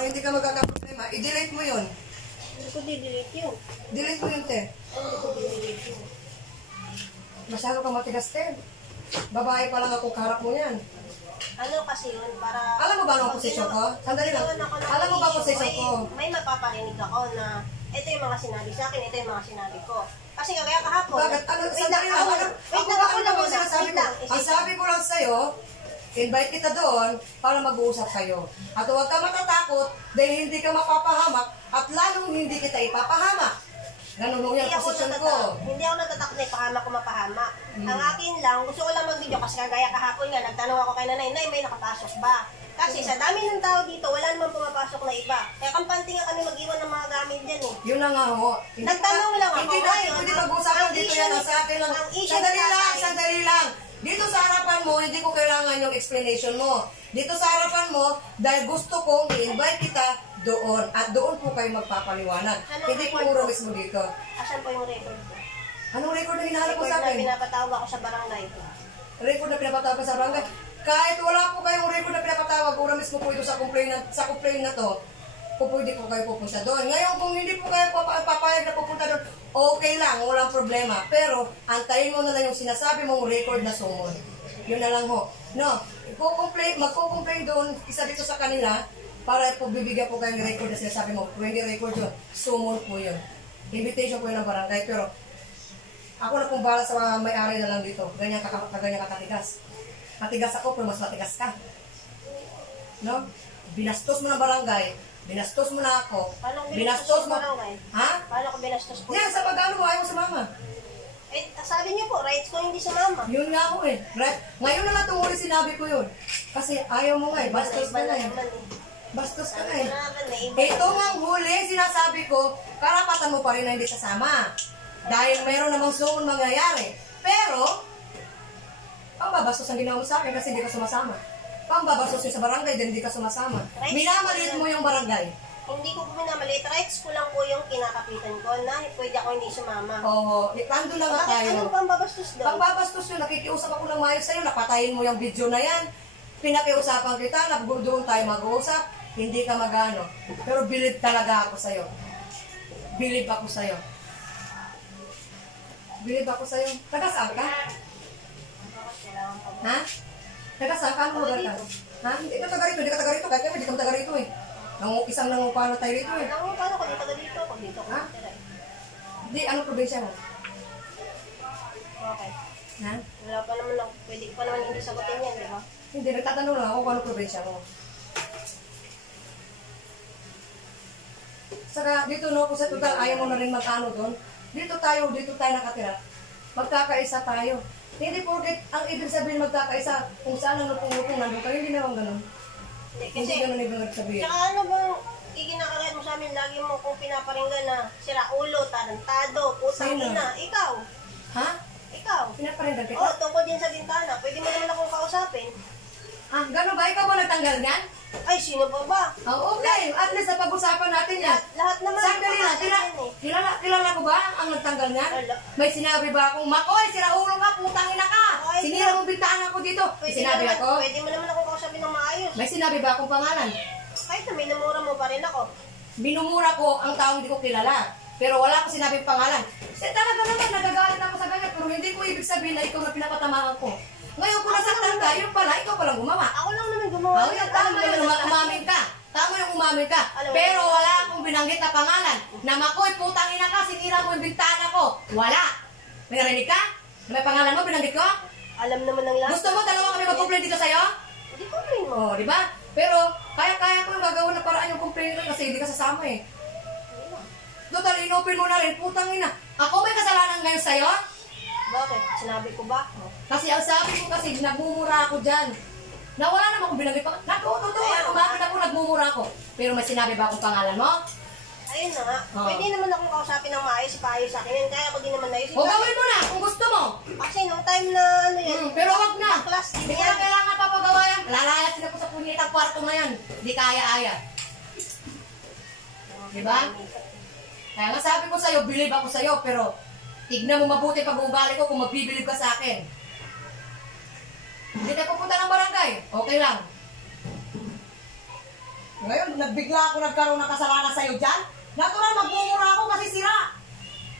para hindi ka magkakaproblema, i-delete mo yun. Hindi ko di-delete yun. Delete mo yun, te. Hindi ko di-delete yun. Masyado ka matigas, te. Babae pa lang ako, kaharap mo yan. Ano kasi yun, para... Alam mo ba ang posisyon ko? Sandali lang. Alam mo ba ang posisyon ko? May mapaparinig ako na ito yung mga sinabi sa akin, ito yung mga sinabi ko. Kasi kaya kahapon... Bakit? Ano? Sandali lang. Ang sabi ko lang sa'yo, invite kita doon para mag-uusap kayo. At huwag ka matatakot dahil hindi ka mapapahamak at lalong hindi kita ipapahamak. Ganun mo yung posisyon ko. Hindi ako natatakot na ipahamak o mapahamak. Ang akin lang, gusto ko lang mag-video kasi kagaya kahapon nga, nagtanong ako kay nanay, Nay, may nakapasok ba? Kasi sa dami ng tao dito, wala namang pumapasok na iba. Kaya kampante nga kami mag-iwan ng mga gamit dyan eh. Yun na nga ho. Nagtanong lang ako. Hindi natin pwede mag-usapan dito yan. Sa akin lang. Sandali lang. Dito sa harapan mo, hindi ko kailangan yung explanation mo. Dito sa harapan mo, dahil gusto kong i-invite kita doon. At doon po kayo magpapaliwanag. Hindi po urumis mo dito. Asan po yung record ko? Anong record na hinahanap mo sa akin? Record na pinapatawag ako sa barangay. Record na pinapatawag ka sa barangay? Kahit wala po kayong record na pinapatawag, uramis mo po ito sa complaint na to, pwede po kayo pupunta doon. Ngayon, kung hindi po kayo papayag na pupunta doon, okay lang, walang problema. Pero, antayin mo na lang yung sinasabi mong record na sumon. Yun na lang ho. No, magko-complain doon, isa dito sa kanila, para po bibigyan po kayong record na sinasabi mo. Kung hindi record yun, sumon po yun. Invitation po yun ng barangay, pero ako na pong bahala sa mga may-ari na lang dito. Ganyan kakatigas. Matigas ako, pero mas matigas ka. No? Binastos mo ng barangay, binastos mo na ako. Paano binastos mo? Barangay? Ha? Paano ko binastos po? Yan, sa pag-ano mo, ayaw sa mama. Eh, sabi niyo po, rights ko hindi sumama. Yun nga ako eh. Ngayon na lang tumuli sinabi ko yun. Kasi ayaw mo nga eh, bastos ka na eh. Bastos ka na eh. Ito nga huli, sinasabi ko, karapatan mo pa rin na hindi sasama. Dahil mayroon namang sumon mangyayari. Pero, pambabastos ang ginawa mo sa akin kasi hindi ka sumasama. Pambabastos yun sa barangay dahil hindi ka sumasama. Minamaliit mo yung barangay. Hindi ko po minamaliit. Rights ko lang po yung kinakapitan ko na pwede ako hindi sumama. Oo, tando na nga tayo. Anong pambabastos doon? Pambabastos yun, nakikiusap ako ng mayos sa'yo, napatayin mo yung video na yan. Pinakiusapan kita, doon tayo mag-uusap, hindi ka magano. Pero believe talaga ako sa'yo. Believe ako sa'yo. Believe ako sa'yo. Taga saan ka? Ha? Taga saan ka? Ano lugar ka? Ha? Hindi ka taga rito, hindi ka taga rito. Kahit kami, hindi ka taga rito eh. Isang nangupano tayo rito eh. Nangupano ko, dito taga dito. Kung dito ko. Hindi, anong probinsya mo? Okay. Ha? Wala pa naman ako. Pwede pa naman hindi sagutin yan, di ba? Hindi, nagtatanong lang ako kung anong probinsya mo. Saka dito no, kung sa total ayaw mo na rin mag-ano doon, dito tayo nakatira. Magkakaisa tayo. Hindi porket ang ibig sabihin magkakaisa, kung saan ang lupong-lupong nandun kayo, hindi naman ganun. Hindi ganun ibig sabihin. Tsaka ano bang ikinakagat mo sa amin, lagi mo kung pinaparinggan na sira ulo, tarantado, putang ina, ikaw. Ha? Ikaw. Pinaparinggan kita? Oo, tungkol din sa bintana. Pwede mo naman akong kausapin. Ah, gano'n ba? Ikaw ba nagtanggal niyan? Ay, sino pa ba? Oh, okay. At least napag-usapan natin yan. Lahat naman. Sandali lang. Kilala ko ba ang nagtanggal niyan? May sinabi ba akong, Makoy, sira ulo ka, putang ina ka. Sinira mong bintana ko dito. May sinabi ako? Pwede mo naman akong kausapin ng maayos. May sinabi ba akong pangalan? Kahit na minumura mo pa rin ako. Minumura ko ang taong hindi ko kilala. Pero wala akong sinabing pangalan. Talaga naman, nagagalit ako sa ganyan. Pero hindi ko ibig sabihin na ikaw na pinapatamaan ko. Ngayon kung nasaktan ka, yun pala, ikaw palang gumawa. Ako lang naman gumawa. Tama yun, umamin ka. Tama yung umamin ka. Pero wala akong binanggit na pangalan. Na Makoy, putang ina ka, sinira mo yung bintana ko. Wala. May narinig ka? May pangalan mo, binanggit ko? Alam naman ng lahat. Gusto mo dalawa kami mag-complain dito sa'yo? Hindi complain mo. Oo, di ba? Pero kaya ko yung gagawin na paraan yung complain ko kasi hindi ka sasama eh. Total, inopen mo na rin, putang ina. Ako may kasalanan ngayon sa'yo? Bakit? Sinabi ko ba? Kasi ang sabi ko kasi, nagmumura ako dyan. Na wala naman akong binanggit pa. Totoo, umamin ako, nagmumura ako. Pero may sinabi ba akong pangalan mo? Ayun na nga. Pwede naman akong kausapin ng maayos, ipaayos sa akin yan. Kaya ako din naman ayos. O gawin mo na, kung gusto mo. Kasi nung time na ano yan. Pero wag na. Class, hindi ko na kailangan papagawa yan. Lalayasin ako sa punyetang kwarto na yan. Hindi kaya-aya. Diba? Kaya nga sabi ko sa'yo, believe ako sa'yo, pero tignan mo mabuti pag-uugali ko kung magbibilib ka sa akin. Hindi tayo pupunta ng barangay. Okay lang. Ngayon, nagbigla ako nagkaroon ng kasalanan sa'yo dyan. Natural, magmumura ako kasi sira.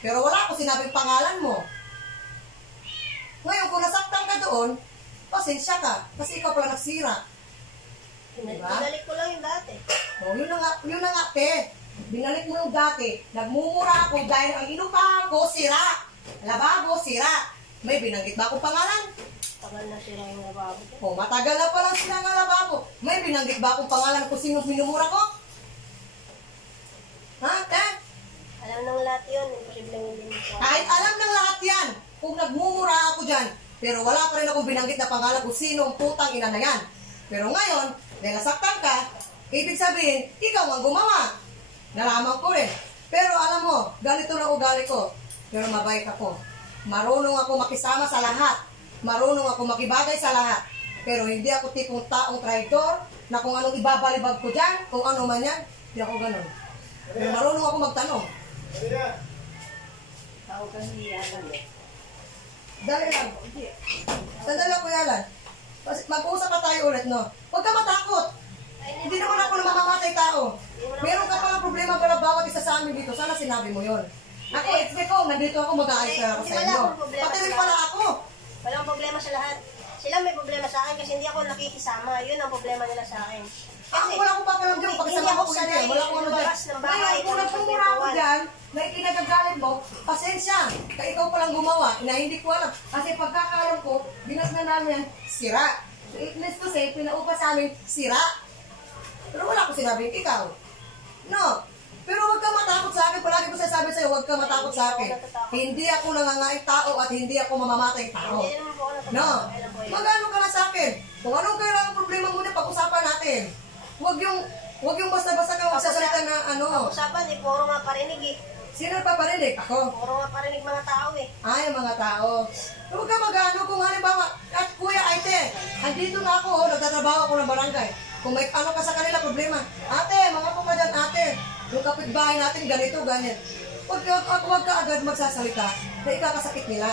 Pero wala ko sinabing pangalan mo. Ngayon, kung nasaktan ka doon, pasensya ka. Kasi ikaw pala nagsira. Diba? Binalik ko lang yung dati. O, yun na nga, te. Binalik mo yung dati. Nagmumura ako dahil ang inupahan ko, sira. Lababo, sira. May binanggit ba akong pangalan? Tagal na sila yung lababo. O, matagal na palang sila ng lababo. May binanggit ba akong pangalan kung sino minumura ko? Ha, te? Alam ng lahat yun. Imposible hindi mo. Kahit alam ng lahat yan, kung nagmumura ako dyan, pero wala pa rin akong binanggit na pangalan kung sino ang putang ina na yan. Pero ngayon, dahil nasaktan ka, ibig sabihin, ikaw ang gumawa. Nalaman ko rin. Pero alam mo, ganito lang ugali ko. Pero mabait ako. Marunong ako makisama sa lahat. Marunong ako makibagay sa lahat. Pero hindi ako tipong taong traidor na kung anong ibabalibag ko dyan, kung ano man yan, hindi ako ganun. Pero marunong ako magtanong. Tao kasi yan. Dali lang. Sandali lang, Kuya Alan. Mag-uusap pa tayo ulit, no? Huwag ka matakot. Hindi naman ako na mamamatay tao. Meron ka palang problema para bawat isa sa amin dito. Sana sinabi mo yon. Ako, it's ko. Nandito ako, mag-aayos na ako sa inyo. Pati rin pala ako. Walang problema sa lahat. Sila may problema sa akin kasi hindi ako nakikisama. Yun ang problema nila sa akin. Ako, wala akong pakialam dyan. Pagkasama ko hindi. Wala akong ano dyan. Ngayon, kung nagpumura ako dyan, na ikinagagalit mo, pasensya. Kaya ikaw palang gumawa, na hindi ko alam. Kasi pagkakalam ko, binas na namin yan, sira. So, needless to say, pinaupa sa amin, sira. Pero wala ko sinabing ikaw. No. Pero huwag ka matakot sa akin. Palagi ko sasabi sa'yo, huwag ka matakot sa akin. Hindi ako nangangaing tao at hindi ako mamamatay tao. No. Mag-ano ka lang sa akin. Kung anong kailangan problema muna, pag-usapan natin. Huwag yung basta-basta ka magsasalita na ano. Pag-usapan, puro nga parinig eh. Sino nagpaparinig? Ako. Puro nga parinig mga tao eh. Ay, mga tao. Huwag ka mag-ano kung halimbawa, at Kuya Aite, andito na ako, nagtatrabaho ako ng barangay. Kung may ano ka sa kanila problema, ate, mga po ka dyan, ate, yung kapitbahay natin ganito, ganyan. Huwag ka agad magsasalita na ikakasakit nila.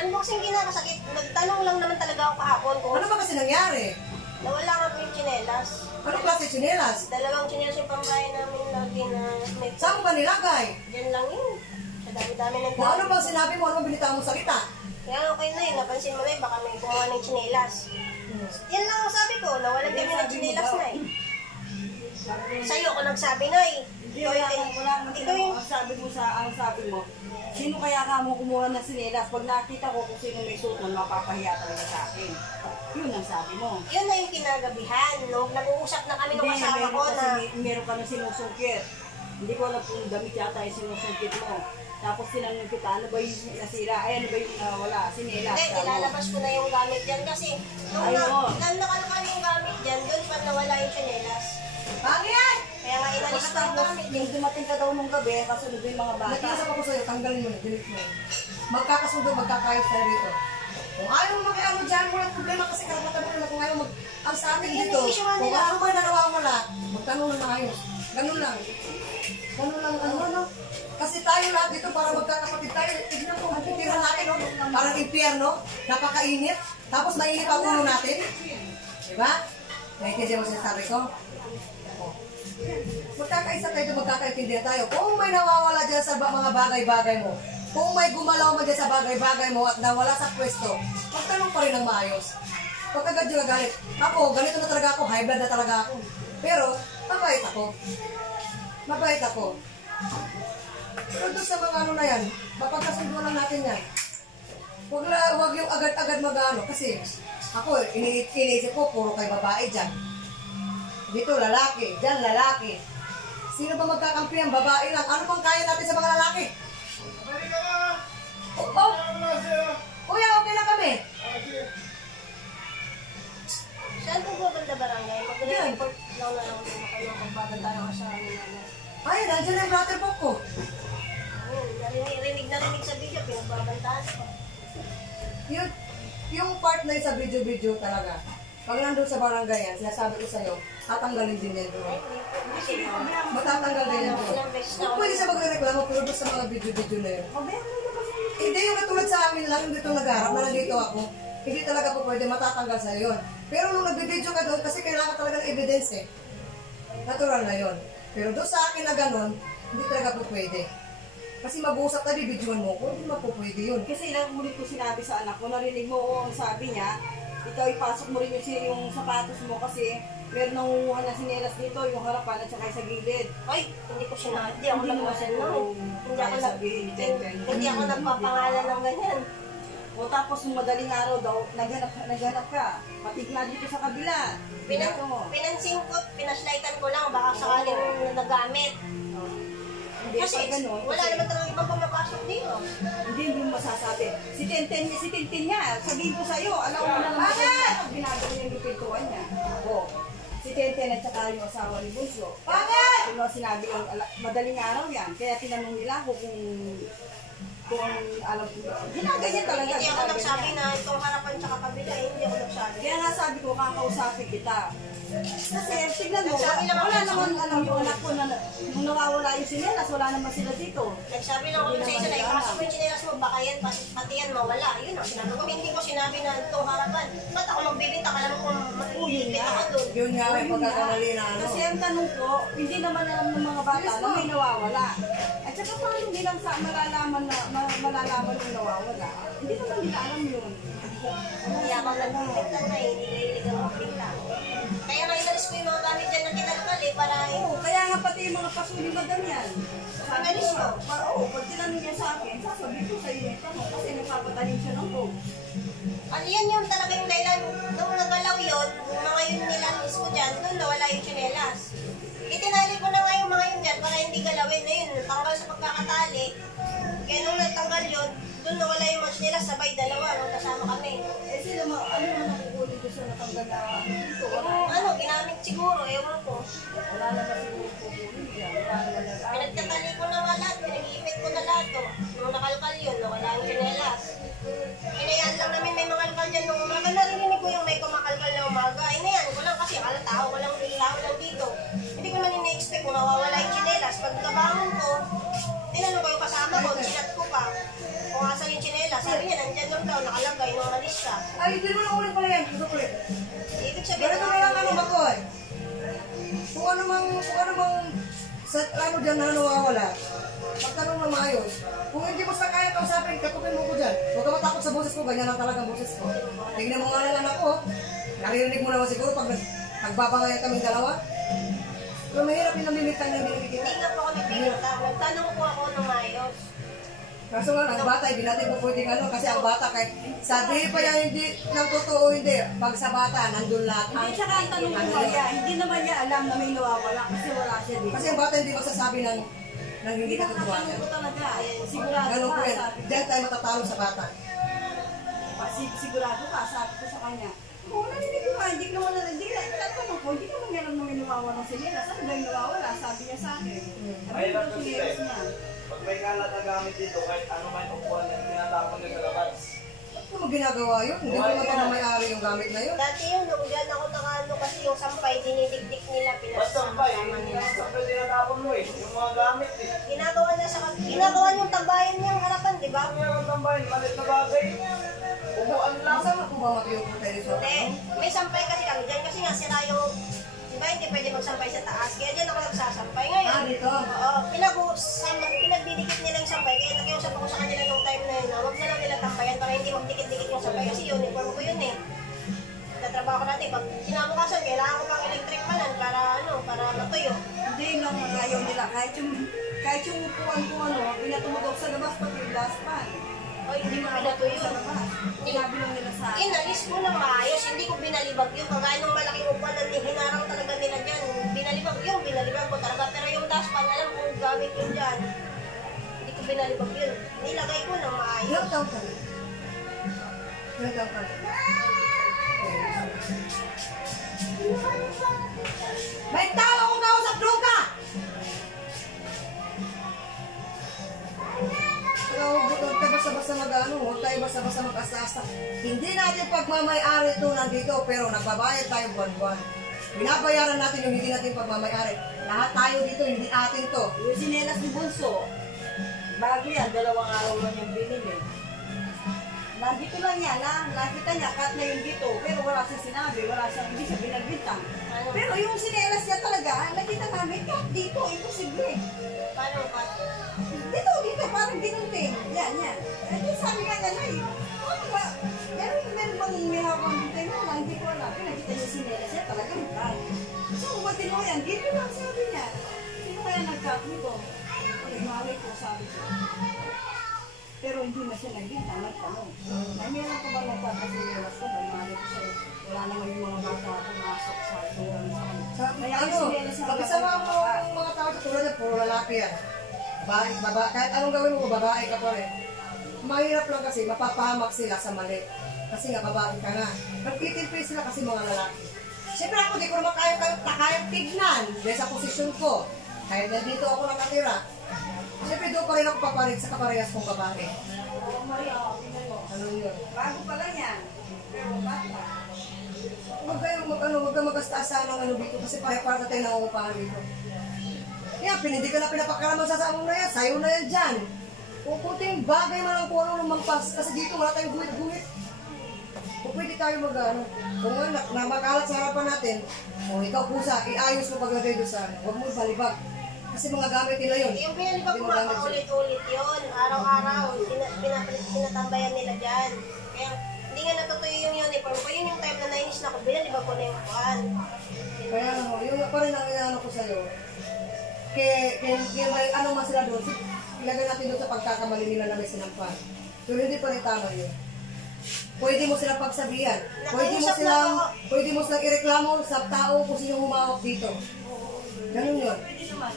Ano ba kasing kinakasakit? Nagtanong lang naman talaga ako kahapon kung Ano ba kasi nangyari? nawala nga po yung tsinelas. Anong klase tsinelas? Dalawang tsinelas yung pambahay namin lagi na may... Saan mo ba nilagay? Diyan lang yun. Sa dami-dami ng Kung ano bang sinabi mo, ano bang binitaw mo salita? Kaya nga kayo na napansin mo na baka may gumawa ng tsinelas. Yan lang ang sabi ko, nawalan kami ng tsinelas na eh. Sa'yo ko nagsabi na eh. Ikaw yung... Ang sabi mo, sino kaya ka mo kumuha ng sinelas? Pag nakita ko kung sino may suot nun, mapapahiya talaga sa akin. Yun ang sabi mo. Yun na yung kinagabihan. Nung nag-uusap na kami nung kasama ko na... Meron ka ng sinusungkit. Hindi ko alam kung damit yata yung sinusungkit mo. Tapos tinanong kita, ano ba yung nasira? Ay, ano ba yung wala? Sinelas. Hindi, nilalabas ko na yung gamit dyan kasi nung nakalakal yung gamit dyan, doon pa nawala yung tsinelas. Pangyan! Kaya nga inalis ko yung gamit eh. Yung dumating ka daw nung gabi, kasunod yung mga bata. Nag-iisap ako sa'yo, tanggalin mo na, delete mo. Magkakasundo, magkakayos tayo dito. Kung ayaw mo makiano dyan, walang problema kasi karapatan mo na kung ayaw ang sa atin dito. Kung ano mo na nawawala, magtanong na maayos. Ganun lang. Ganun lang, ano. Kasi tayo lahat dito para magkakapatid tayo. Tignan mo, ang titira natin, no? Parang impyerno, napakainit. Tapos mainit ang ulo natin. Diba? Naintindihan mo sinasabi ko? Magkakaisa tayo, magkakaintindihan tayo. Kung may nawawala dyan sa mga bagay-bagay mo, kung may gumalaw mo dyan sa bagay-bagay mo at nawala sa pwesto, magtanong pa rin ng maayos. Huwag agad yung nagalit. Ako, ganito na talaga ako, high blood na talaga ako. Pero, mabait ako. Mabait ako. Pero doon sa mga ano na yan, mapagkasundo lang natin yan. Huwag yung agad-agad mag-ano. Kasi, ako, iniisip ko, puro kay babae dyan. Dito, lalaki. Dyan, lalaki. Sino ba magkakampihan? Babae lang. Ano bang kaya natin sa mga lalaki? Oh. Kuya, okay na kami. Saan po ba banda barangay? Mag-report lang na lang kung ano kung babanta ng asawa ni nanay. Ay, nandiyan na yung brother book ko. Rinig sa video, pinagbabantaan ko. Yung part na yun sa video talaga. Pag nandun sa barangay yan, sinasabi ko sa'yo, tatanggalin din yan doon. Matatanggal din yan doon. Kung pwede siya magre-reklamo, pero doon sa mga video na yun. Hindi yung katulad sa amin lang, yung dito nag-harap na nandito ako. Hindi talaga po pwede matatanggal sa'yo yun. Pero nung nag-video ka doon, kasi kailangan talaga ng evidence eh. Natural na yon. Pero doon sa akin na ganun, hindi talaga po pwede. Kasi mag-uusap tayo, bibidyoan mo ko, hindi mo po pwede yun. Kasi ilang ulit ko sinabi sa anak ko, narinig mo, oo, ang sabi niya, ikaw ipasok mo rin yung sapatos mo kasi meron nangunguha na sinelas dito, yung harapan at saka sa gilid. Ay, hindi ko sinabi. Hindi ako Hindi naman nagpapangalan. siguro kaya sabihin ni Tenten. Hindi ako nagpapangalan ng ganyan. O tapos nung madaling araw daw, naghanap ka. Patigla dito sa kabila. Pinansin ko, pinaslightan ko lang, baka sakaling nagamit. Hindi, Kasi pag ganun, wala naman talagang ibang pumapasok dito. hindi mo masasabi. Si Tintin niya, sabihin ko sa'yo, alam mo na naman pag ginagawa niya yung pintuan niya. O, si Tintin at saka yung asawa ni Bunso. Bakit? Kung sinabi yung madaling araw yan, kaya tinanong nila ako kung alam ko. Ginaganyan talaga. Hindi ako nagsabi na itong harapan tsaka kabila, hindi ako nagsabi. Kaya nga sabi ko, kakausapin kita. Kasi tignan mo, Nagsabi lang ako wala sa naman sunod alam ko. yung anak ko na nung nawawala yung sinelas, wala naman sila dito. Nagsabi lang ako sa isa na ipasok mo yung chinelas mo, baka yan, pati yan mawala. Yun ang sinabi ko. Hindi ko sinabi na itong harapan. Ba't ako magbibinta? Alam ko magbibinta ako doon. Yun nga may pagkakamali na ano. Kasi ang tanong ko, hindi naman alam ng mga bata na may nawawala. At saka paano nilang malalaman yung nawawala? Hindi naman nila alam yun. Hindi ako nagbibinta na eh. Hindi nahilig ako magbinta. Kaya nga inalis ko yung mga gamit dyan na kinalkal eh, para Oo, kaya nga pati yung mga pasuling na ganyan. Pinalis ko. Oo, pag tinanong niya sa akin, sasabihin ko sa iyo, kasi nagpapatalim siya ng boat. Ano yan yung talaga yung dahilan. Nung nagalaw yun, yung mga yun nilanis ko dyan, doon nawala yung tsinelas. Itinali ko na nga yung mga yun dyan para hindi galawin na yun. Tanggal sa pagkakatali. Kaya nung natanggal yun, doon nawala yung mga tsinelas, sabay dalawa nung kasama kami. Eh sila, ano naman nakukunin ko sa natanggal na dito? Ano, ginamit siguro, ewan ko. Wala naman siguro kukunin dyan. Wala naman nag-aaral. Pinagtatali ko na nga lahat, pinag-iipit ko na lahat. Oh. Nung nakalkal yun, nawala yung tsinelas. Inayaan lang namin may mangalkal dyan nung umaga. Narinig ko yung may kumakalkal na umaga. Inayaan ko lang kasi akala tao lang dito. Hindi ko naman ina-expect kung nawawala yung tsinelas. Pagkabangon ko, tinanong ko yung kasama ko, chinat ko pa. Kung asan yung tsinelas, sabi niya, nandyan lang daw, nakalagay nung umalis siya. Ay, hindi mo na ulit pala yan. Gusto ulit. Ibig sabihin, Ganito na lang ano Makoy. Kung ano mang sa ano dyan na nawawala, magtanong na maayos. Kung hindi mo sa kaya kausapin, katupin mo ko dyan. Huwag ka matakot sa boses ko, ganyan lang talaga ang boses ko. Tignan mo nga lang anak ko. Naririnig mo naman siguro pag nagbabangayan kaming dalawa. Pero mahirap yung namimitan yung binibigyan. hindi nga po ako nagpipinta. Nagtanong po ako ng ayos. Kaso nga, ang bata, hindi natin po pwedeng ano, kasi ang bata, kahit sabi pa yan, hindi, ng totoo, hindi. Pag sa bata, nandun lahat. Hindi, tsaka ang tanong ko niya, hindi naman niya alam na may nawawala kasi wala siya dito. Kasi ang bata hindi magsasabi ng hindi ka Tanong tutuwanan. ko talaga, sigurado Ganun po ka, yan. sabi ko. Diyan tayo matatalo sa bata. Sigurado ka, sabi ko sa kanya. Oo, narinig ko nga, hindi ko naman tatanong ko, hindi ko naman alam na may nawawala si Nela. Saan ba yung nawawala? Sabi niya sa akin. Mahirap Ano kasi yung niya? pag may kalat na gamit dito, kahit ano man upuan yan, tinatapon niya sa labas. Ano mo ginagawa yun? Hindi mo naman na may-ari yung gamit na yun. Dati yun, nung dyan ako nakano kasi yung sampay, dinidikdik nila, Basta pa eh, pinasama nila. basta tinatapon mo eh, yung mga gamit eh. Ginagawa niyong tambayan niyang harapan, di ba? Ano yung tambahin, malit na bagay. Umuan lang. Masama po ba mag-iupo tayo sa Hindi, may sampay kasi kami dyan kasi nga sira yung, di ba hindi pwede magsampay sa taas, kaya dyan ako nagsasampay. Ngayon, Ah, dito? oo, pinagbidikit nila yung sampay, kaya nakiusap ako sa kanila nung time na yun, na huwag na lang nila tambayan para hindi magdikit-dikit yung sampay kasi uniform ko yun eh. Natrabaho ko natin, pag kinabukasan, kailangan ko pang electric manan para matuyo. Hindi lang ayaw nila. Kahit yung upuan ko pinatumugok sa labas pati yung last pan. O hindi ko pinatuyo. Sa labas. Sinabi lang nila sa akin. Inalis ko ng maayos, hindi ko binalibag yun. Kagaya ng malaking upuan na hinarang talaga nila dyan. Binalibag ko talaga. Pero yung dashpan, alam kong gamit yun dyan. Hindi ko binalibag yun. Nilagay ko ng maayos. Ilang taon ka rin? Ilang taon ka rin? May tao akong kausap, Luka! Huwag tayo basta-basta mag-ano, huwag tayo basta-basta mag-asta-asta. Hindi natin pagmamayari ito nandito, pero nagbabayad tayo buwan-buwan. Binabayaran natin yung hindi natin pagmamayari. Lahat tayo dito, hindi atin to. Yung sinelas ni Bunso, bago yan, 2 araw lang yung binili. Nandito lang yan, nakita niya, cut na yung dito, pero wala siyang sinabi, hindi siya binagbintang. Pero yung sinelas niya talaga, nakita namin, cut dito, imposible. Paano ka? Dito, parang dinunting. Yan. Eh, di sabi nga niya, Nay, ano ba? Meron bang may hawak ng tayo na? Hindi ko alam. Pinakita niya si Nela siya, talagang cut. Saan mo ba tinuha yan? Dito lang, sabi niya. Sino kaya nag-cut nito? Ay, malay ko, sabi ko. Pero hindi na siya nagkita, nagtanong. Nay, meron ka ba nagkat kasi Nelas ko? Malay ko sa'yo. Wala naman yung mga bata pumasok sa tulong sa kanya. Pag-isama mo ang mga tao sa tulad na puro lalaki yan. Babae, kahit anong gawin mo, babae ka pa rin. Mahirap lang kasi, mapapahamak sila sa mali. Kasi nga, babae ka nga. Nagtitilpil sila kasi mga lalaki. Siyempre ako, di ko naman kayang tignan. Dahil sa posisyon ko. Kahit na dito ako nakatira. Siyempre doon pa rin ako paparit sa kaparehas kong babae. Oo, Maria, tingnan mo. Ano yun? Bago pa lang yan. Pero bata. Huwag kang mag-astaasa ng ano dito kasi pare-para tayo nangungupahan dito. Kaya hindi ka na pinapakalaman sa samong na yan, sayo na yan dyan. Puputing bagay man lang kung ano lumangpas kasi dito wala tayong guhit-guhit. Kung pwede tayo mag-ano, kung na makalat sa harapan natin, o ikaw pusa, iayos mo paglagay doon sa ano, huwag mo balibag. Kasi mga gamit nila yun. Yung pinalibag ko paulit-ulit yun. Araw-araw, tinatambayan nila dyan. Kaya hindi nga natutuyo yung uniform ko. Yun yung time na nainis na ako, binalibag ko na yung kuhaan. Kaya ano, yung pa rin ang inaano ko sa'yo. Kaya may ano man sila doon, ilagay natin doon sa pagkakamali nila na may sinampan. Pero hindi pa rin tama yun. Pwede mo silang pagsabihan. Pwede mo silang ireklamo sa tao kung sino humawak dito. Ganun yun. Pwede naman.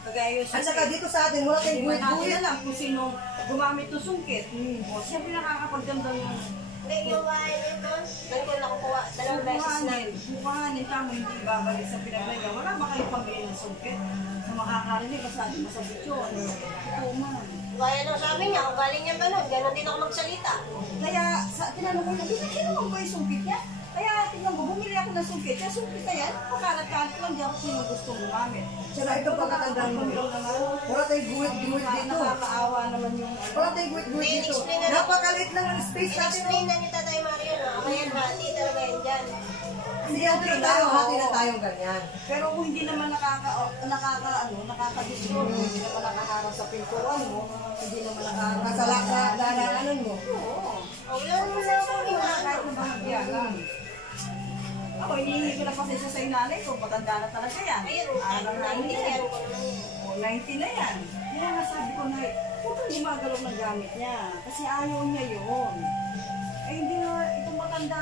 Kagaya yung At saka dito sa atin, wala tayong Hindi natin guhit-guhit. alam kung sino gumamit ng sungkit. O, siyempre nakakapagdamdam yung Hindi, yung bahay na doon, doon ko nakukuha 2 beses na. bukahanin ka mo, hindi babalik sa pinaglagay. Wala ba kayo pambili ng sungkit? Sa makakarinig, masabi masabit yun. Oo man. Gaya nung sabi niya, kung galing niya ganun, ganun din ako magsalita. Kaya, tinanong ko niya, kinuha mo yung sungkit niya? Kaya, tingnan mo, bumili ako ng sungkit. Kaya sungkit na yan, pakalat-kalat lang, di ako sino gusto gumamit. Saka ito pagkatandaan mo. Wala tayong guhit-guhit dito. Nakakaawa naman yung Wala tayong guhit-guhit dito. Napakalit lang ang space natin. In-explain na ni Tatay Mario na, kaya hati talaga yan dyan. Hindi yan tayo, hati na tayong ganyan. Pero kung hindi naman nakaka-disco, hindi naman nakaharap sa pintuan mo, hindi naman nakaharap Kasalak sa dananan mo. Oo. O, yun mo na ako Kahit na bahagya lang. Ako, hinihingi ko na pasensya sa nanay ko, patanda na talaga yan. Ayun, naintindihan ko naman yun. O, 90 na yan. Kaya nga sabi ko na, huwag kang gumagalaw ng gamit niya. Kasi ayaw niya yun. Eh, hindi na, itong matanda,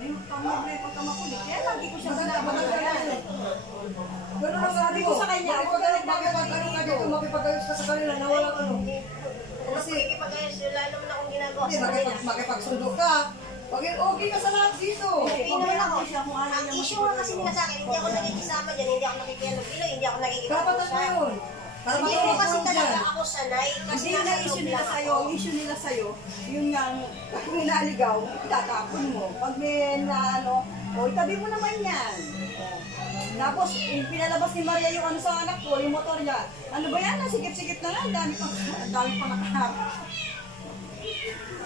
may pagkamakulit. Kaya lagi ko siya sinabagaan. Ganun ang sabi ko sa kanya. Makipag-ayos ka sa kanila na walang ano. Kasi, makikipag-ayos yun, lalo naman akong ginagawa Hindi, sa kanya. makipagsundo ka. Pagin okay ka sa lahat dito. Okay naman ako. Ang issue nga kasi nila sa akin, hindi ako nakikisama dyan, hindi ako nakikihalubilo, hindi ako Karapatan mo nakikipag-usap. yun. Hindi po kasi talaga ako sanay. Kasi Hindi na nasa issue loob nila lang sa'yo, ako. ang issue nila sa'yo, yun nga, kung inaligaw, itatapon mo. Pag may na ano, o itabi mo naman yan. Tapos, pinalabas ni Maria yung ano sa anak ko, yung motor niya. Ano ba yan? Sikip-sikip na nga, ang dami pa nakaharap.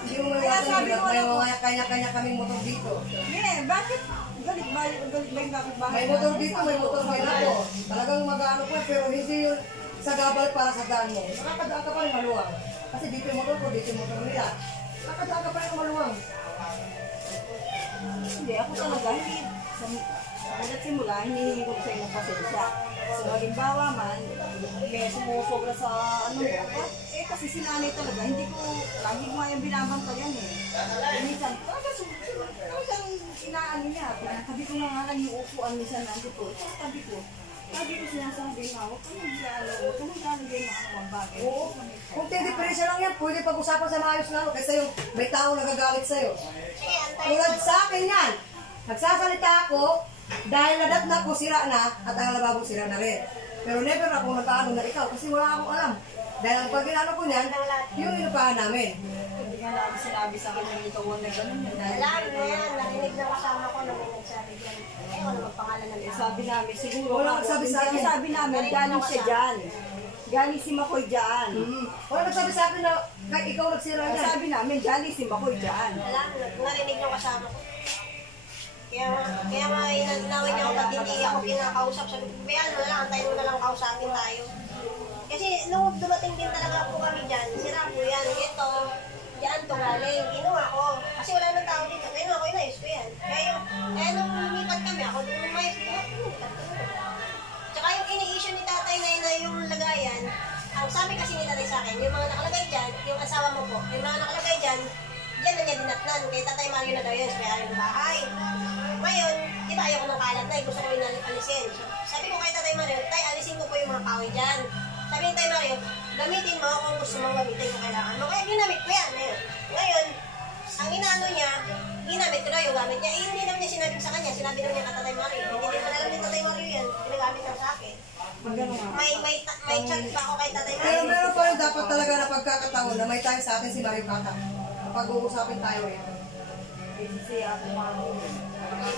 Hindi mo maiwasan yun. May mga kanya-kanya kaming motor dito. Yeah, bakit? Galit ba yung kapitbahay? May motor dito, may motor din ako. Talagang mag-ano po, pero hindi yun sa gabal para sa daan mo. Nakakadaan ka pa rin maluwang. Kasi dito yung motor ko, dito yung motor nila. Nakakadaan ka pa rin maluwang. Hindi, ako talaga, hindi. Hanggat simula, hinihingi ko sa inyo pasensya. So, halimbawa man, may sumusobra sa ano mo, kasi si nanay talaga, hindi ko, lagi ko nga yung binabantayan eh. Minsan, talagang inaano niya. Sabi ko na nga lang yung upuan minsan nandito. Sabi ko sinasabi nga, huwag ka nag-dialog, huwag ka nag-dialogay na ano ang bagay. Oo. Kung diferensya lang yan, pwede pag-usapan sa maayos na ano. Kasi yung may tao nagagalit sa'yo. Sige, antayin Tulad sa akin yan. Nagsasalita ako dahil nadat na ko sira na at ang lababo sira na rin. Pero never ako nagkaano na ikaw kasi wala akong alam. Dahil ang pag-inano ko niyan, yung inupahan namin. Hindi nga namin sinabi sa kanya yung ikaw na gano'n yun. Alam mo yan, narinig na kasama ko na may nagsabi dyan. Eh, wala magpangalan ng isa. Sabi namin, siguro Wala nagsabi sa akin. Sabi namin, galing siya dyan. Galing si Makoy dyan. Wala nagsabi sa akin na kahit ikaw nagsira niyan. Sabi namin, galing si Makoy dyan. Alam, narinig ng kasama ko. Kaya nga, inawin niya ako pag hindi ako kinakausap. Sabi ko, bayan mo na lang, antayin mo na lang kausapin tayo. Kasi nung dumating din talaga po kami dyan, sira po yan. Ito, diyan to galing. Ginawa ko. Kasi wala nang tao dito. Kaya ako, inayos ko yan. Kaya nung lumipat kami, ako din umayos. Tsaka yung ini-issue ni tatay na yung lagayan, ang sabi kasi ni tatay sa akin, yung mga nakalagay dyan, yung asawa mo po, yung mga nakalagay dyan, diyan na niya dinatnan. Kay tatay Mario na daw yun, sa may-ari ng bahay. Ngayon, di ba ayoko ng kalat na, gusto ko yung alisin. So, sabi ko kay tatay Mario, tay, alisin ko po yung mga kahoy dyan. Sabi ni tatay Mario, gamitin mo kung gusto mong gamitin kung kailangan mo. Kaya ginamit ko yan. Ngayon, ang inaano niya, ginamit ko na yung gamit niya. Eh, hindi naman niya sinabi sa kanya, sinabi naman niya kay tatay Mario. Hindi naman alam ni tatay Mario yan, ginagamit lang sa akin. May chat pa ako kay tatay Pero Mario. meron pa rin dapat talaga na pagkakataon na may time sa atin si Mario Kata. Pag-uusapin tayo eh. Ito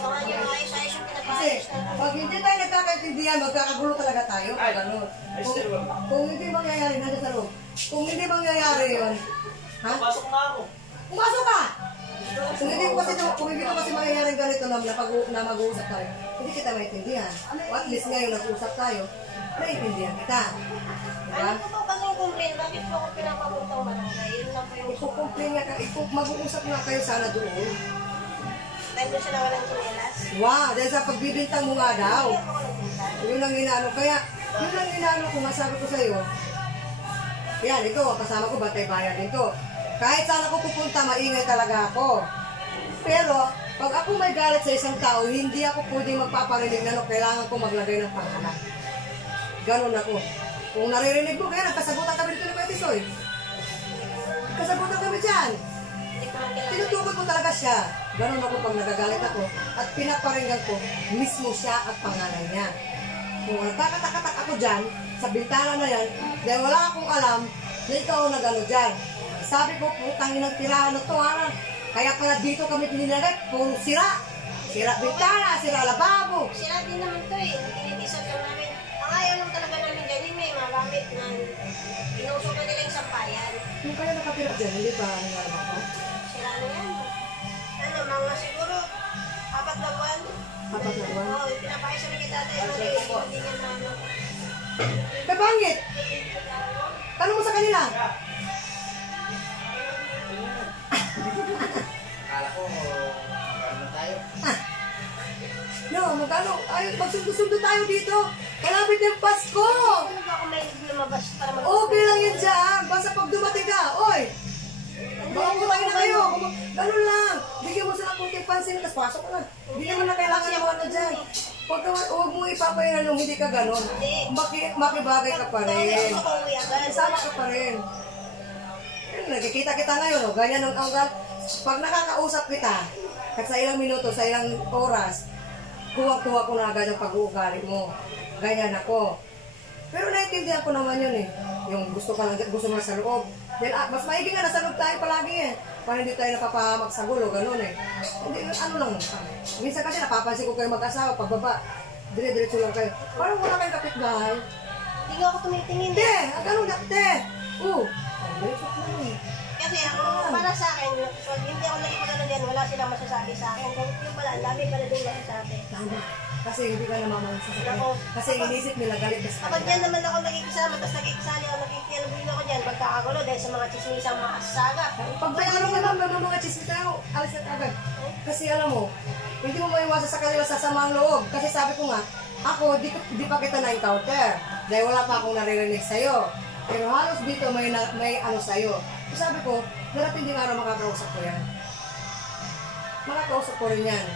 nga yung ayos-ayos yung Kasi pinapayos na. pag hindi tayo nagkakaintindihan, magkakagulo talaga tayo. Pag ano. Kung hindi mangyayari, nandiyan sa loob. Kung hindi mangyayari yun, ha? Pasok na ako. Pumasok ka! Kung hindi ko kasi mangyayari ganito na mag-uusap tayo, hindi kita maintindihan. O at least ngayon nag-uusap tayo, naiintindihan kita. Diba? Ano po kasi yung complain? Bakit po ako pinapapuntang barangay? Yun lang po yung Ikukomplain nga ka, mag-uusap nga kayo sana doon. dahil doon siya nawalan chinelas. Wow, dahil sa pagbibintang mo nga daw. Hindi ako nagpunta. Yun ang inaano. Kaya, yun ang inaano ko, masabi ko sa'yo. Yan, ito, kasama ko, batay bayan dito. Kahit saan ako pupunta, maingay talaga ako. Pero, pag ako may galit sa isang tao, hindi ako pwedeng magpaparinig na kailangan ko maglagay ng pangalan. Ganon ako. Kung naririnig mo, kaya nagkasagutan kami dito ni Petisoy. Kasagutan kami dyan. Hindi ko lang kilala. Tinutukod ko talaga siya. Ganon ako pag nagagalit ako. At pinaparinggan ko mismo siya at pangalan niya. Kung nagkakatak-katak ako dyan, sa bintana na yan, dahil wala akong alam na ikaw ang nag-ano dyan. Sabi ko, putang inang tirahan na to, ha? Kaya pala dito kami pinilagay, puro sira. Sira bintana, sira lababo. Sila din naman to eh. Tinitisod lang namin. Ang ayaw lang talaga namin dyan, yung may magamit na inusok na nila yung sampayan. Kung kaya nakatira dyan, hindi pa nangyari ako? Sila na yan. Ano, mga siguro 4 na buwan. 4 na buwan? Oo, pinapakisa na kay tatay. Hindi niya na ano. Kabangit! Tanong mo sa kanila. Akala ko, magkano na tayo? No, magkano? Ay, magsundo-sundo tayo dito. Malapit yung Pasko. Ano ba ako may lumabas para mag- Okay lang yan dyan. Basta pag dumating ka, oy, makakutay na kayo. Ganun lang. Bigyan mo sila kunting pansin, tapos pasok ka na. Hindi naman na kailangan yung ano dyan. Huwag mo ipapayanan nung hindi ka ganun. Makibagay ka pa rin. Gusto ko umuwi agad. Sama ka pa rin. Nagkikita kita ngayon, oh. Ganyan ang anggal. Pag nakakausap kita, at sa ilang minuto, sa ilang oras, kuha-kuha ko na agad ang pag-uugali mo. Ganyan ako. Pero naiintindihan ko naman yun eh. Yung gusto mo sa loob. Dahil mas maigi nga, nasa loob tayo palagi eh. Para hindi tayo napapahamak sa gulo, ganun eh. Hindi, ano lang. Minsan kasi napapansin ko kayo mag-asawa, pagbaba, dire-diretso lang kayo. Parang wala kayong kapitbahay. Hindi nga ako tumitingin. Te, ganun na, te. Diretso ka lang eh. Kasi para sa akin, pag hindi ako naging magano dyan, wala silang masasabi sa akin. Kung yung pala, ang dami pala din masasabi. Tama. Kasi hindi ka namamalang sa sakit. Ako. Kasi inisip nila galit ka sa Kapag dyan naman ako nakikisama, tapos nakikisali ako, nakikialabuin ako dyan, magkakagulo dahil sa mga chismisang makasagap. Pag may ano naman, may mga chismis tayo, alis na agad. Kasi alam mo, hindi mo maiwasan sa kanila sa samang loob. Kasi sabi ko nga, ako, di pa kita na-encounter. Dahil wala pa akong naririnig sa'yo. Pero halos dito may ano sa'yo. So sabi ko, darating din araw makakausap ko yan. Makakausap ko rin yan.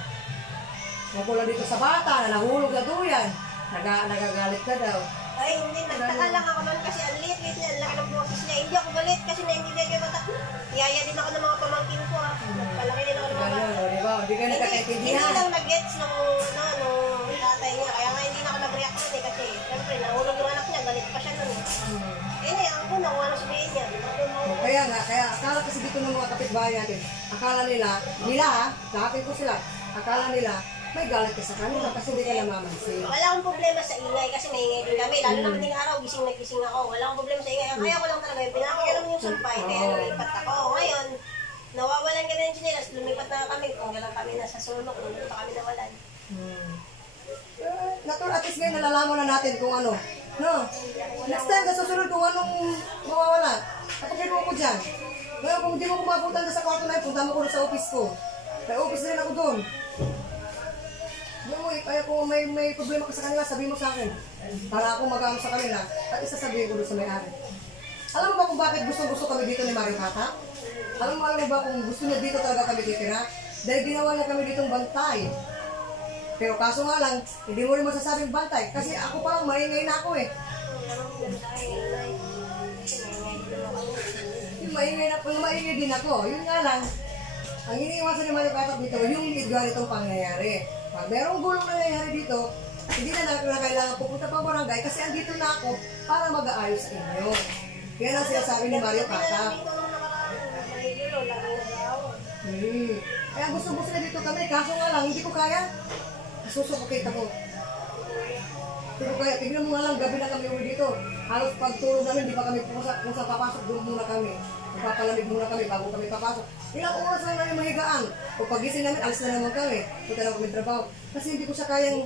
Nagpula dito sa bata na nahulog na duyan. Nagagalit ka daw. Ay, hindi, nagtaka lang ako nun kasi ang liit-liit niya, ang laki ng boses niya. Hindi ako galit kasi naintindihan ko yung bata. Iyaya din ako ng mga pamangkin ko ha. Nagpalaki din ako ng mga Ganyan, bata. o, di ba? Hindi ka Hindi nagkakaintindihan. lang nag-gets nung tatay niya. Kaya nga hindi na ako nag-react nun eh kasi syempre nahulog yung anak niya, galit pa siya nun eh. Eh, ako na kung ano sabihin niya. Kaya nga, akala kasi dito ng mga kapitbahay natin, akala nila ha, lahatin ko sila, akala nila, may galit ka sa kanila kasi hindi ka namamansin. Wala akong problema sa ingay kasi maingay din kami. Lalo naman din araw, gising na gising ako. Wala akong problema sa ingay. Ang kaya ko lang talaga yung pinakialam yung sampay. Kaya lumipat ako. Ngayon, Nawawalan kami ng chinelas, lumipat na kami. Kung lang kami nasa sulok, lumipat pa kami nawalan. At least ngayon nalalaman na natin kung ano. No? Next time sa susunod kung anong mawawala. Kapagin mo ko dyan. Ngayon kung hindi mo kumapunta sa kwarto na yun, punta mo ko sa office ko. May office na rin ako doon. Kaya kung may problema ka sa kanila, sabihin mo sa akin. Para ako mag-aano sa kanila at isasabihin ko doon sa may-ari. Alam mo ba kung bakit gusto kami dito ni Mario Kata? Alam mo ba kung gusto niya dito talaga kami titira? Dahil ginawa niya kami ditong bantay. Pero kaso nga lang, hindi mo rin masasabing bantay. Kasi ako parang maingay na ako eh. Yung maingay din ako. Yun nga lang, ang iniiwasan ni Mario Kata dito, yung ganitong pangyayari. Pag merong gulong na nangyayari dito, hindi na kailangan pupunta pa barangay kasi andito na ako para mag-aayos sa inyo. Yan ang sinasabi ni Mario Kata. Kaya gusto na dito kami, kaso nga lang, hindi ko kaya. Susupukit ako. Pero kaya, tignan mo nga lang, gabi na kami uwi dito. Halos pagtulog namin, di pa kami kung sa papasok, doon muna kami. Magpapalamig muna kami bago kami papasok. Ilang oras lang namin mahigaan. O pagising namin, alis na naman kami. Punta na kami trabaho. Kasi hindi ko siya kayang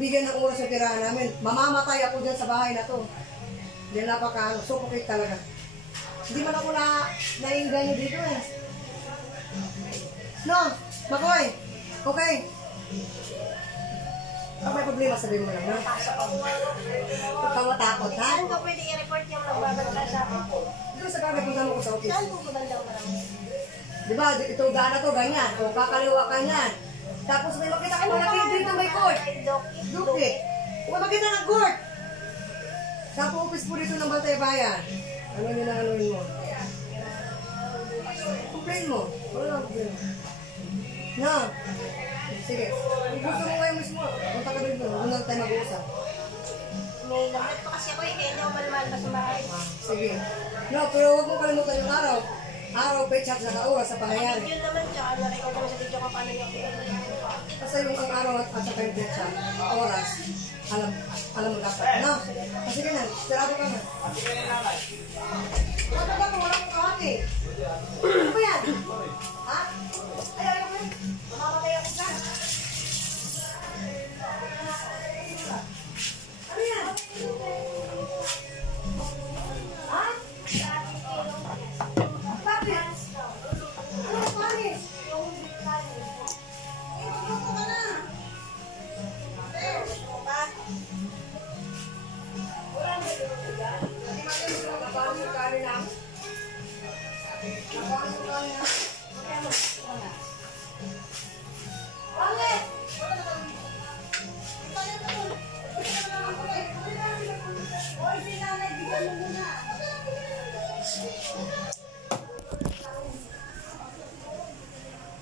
bigyan ng oras yung tirahan namin. Mamamatay ako dyan sa bahay na to. Diyan sufocate talaga. Hindi man ako nainganyo dito eh. No, Makoy. Okay. Pag may problema, sabihin mo lang, ha? Huwag kang matakot, ha? Saan ko pwede i-report yung nagbabantay sa akin? Doon sa kami, punta mo ko sa office. Saan ko magandang marami? Diba, ito daan na to, ganyan. O, kakaliwa ka niyan. Tapos may makita ko malaki dito may court. Dukit. Kung may makita ng court. Sa office po dito ng Bantay Bayan. Ano yun ang ano mo? Complain mo. Wala lang complain. Na. Sige. Kung gusto mo ngayon mismo, punta ka dito. Huwag lang tayo mag-uusap. May lamit pa kasi ako eh, kaya hindi ako malmalabas sa bahay. Sige. No, pero huwag mo kalimutan yung araw. Araw, pay chat sa oras sa pangyayari. Video naman, tsaka na-record naman sa video ko paano yung Basta yung ang araw at saka yung pay chat, oras, alam mo dapat. No? Kasi ka na, sarado ka na. Wala ka, wala kang kahati. Ano ba yan?